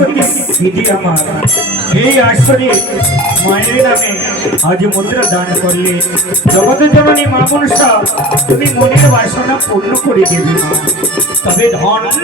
দিদি আমার এই আসরে মায়ের নামে আজ মুদ্রা দান করলে জগতের জননী মা মনসা, তুমি মনের বাসনা পূর্ণ করে দেবে তবে ধন্য